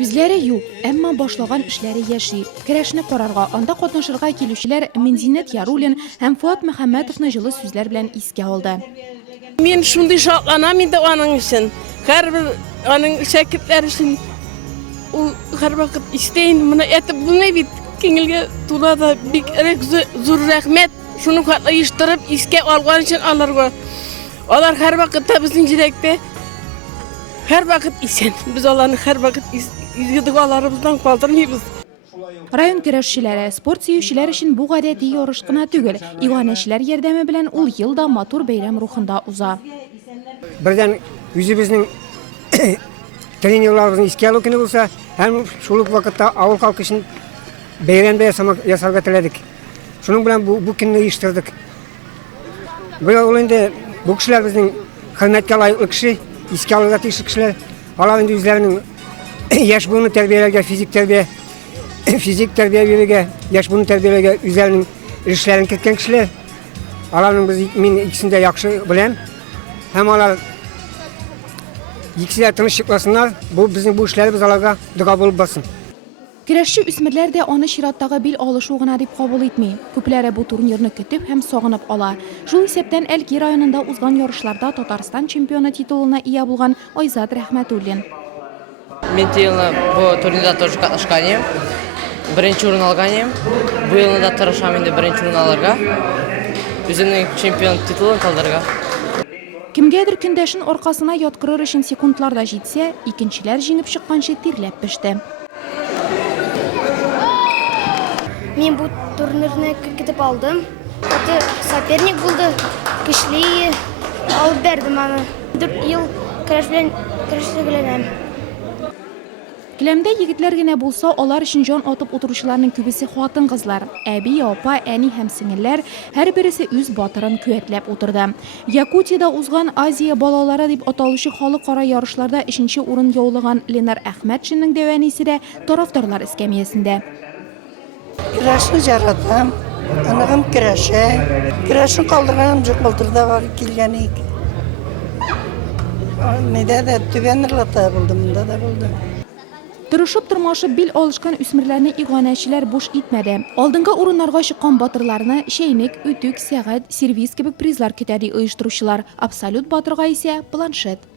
Үзләре юк, әмма башлаган эшләре яши. Көрәшне карарга, анда катнашырга килүчеләр Минзинет Яруллин һәм Фуат Мөхәммәтовны җылы сүзләр белән искә алды. Мен шундый шатланам инде аның өчен. Һәрбер аның шәкертләр өчен ул һәрвакыт истәйин моны әйтеп булмый бит. Күңелгә тула да бик зур рәхмәт. Шуны катлаштырып искә алган өчен аларга. Алар һәрвакытта безнең җирәктә һәрвакыт исән. Без аларны һәрвакыт изге дуаларыбыздан калдырмыйбыз. Район көрәшчеләре, спорт сөючеләр өчен бу гадәти ярыш кына түгел, иганәчеләр ярдәме белән ул елда матур бәйрәм рухында уза. Бердән үзебезнең тренерларыбызны искә алу көне булса, һәм шул ук вакытта авыл халкы өчен бәйрәм ясарга теләдек. Шуның белән бу көнне оештырдык. Ул инде бу кешеләр безнең хөрмәткә лаеклы кеше, искә алырга тиешле кешеләр. Алар инде үзләренең яшь буыны тәрбияләргә, физик тәрбия бирергә, яшь буыны тәрбияләргә үзләренең эшләрен киткән кешеләр. Аларның мин икесен дә яхшы беләм. Һәм алар икесе дә тыныч чыкласыннар. Бу безнең бу эшләребез аларга дуга булып бассын. Көрәшче үсмерләр дә аны чираттагы бил алышу гына дип кабул итми. Күпләре бу турнирны көтеп һәм сагынып ала. Шул исәптән Әлки районында узган ярышларда Татарстан чемпионы титулына ия булган Айзат Рәхмәтуллин. Мен бу турнирда тоже катнашкан. Беренче урын алган. Бу елда да тырышам инде беренче урын алырга. Үземнең чемпион титулын калдырырга. Кимгәдер көндәшен аркасына яткырыр өчен секундларда җитсә, икенчеләр җиңеп чыкканчы тирләп пеште. Мен бу турнирны көтеп алдым. Соперник булды. Көчле алып бердем аны. 4 ел көрәшчеләр. Келәмдә егетләр генә булса, алар өчен җан атып утыручыларның күбесе хатын-кызлар. Әби, апа, әни һәм сеңелләр һәрберсе үз батырын күәтләп утырды. Якутиядә узган Азия балалары дип аталучы халыкара ярышларда 3нче урын яулаган Ленар Әхмәтшинның дәвәнисе дә тарафдарлар эскәмиясендә. Көрәшне яратам, аныгым көрәшә. Көрәшне калдырган җык былтырда бар килгәник. Мәдә дә түбәнләрдә булды, монда да булды. Тырышып тырмашып бил алышкан үсмерләрне иганәчеләр буш итмәде. Алдынгы урыннарга чыккан батырларны чәйнек, үтүк, сәгать, сервис кебек призлар көтә ди оештыручылар. Абсолют батырга исә планшет.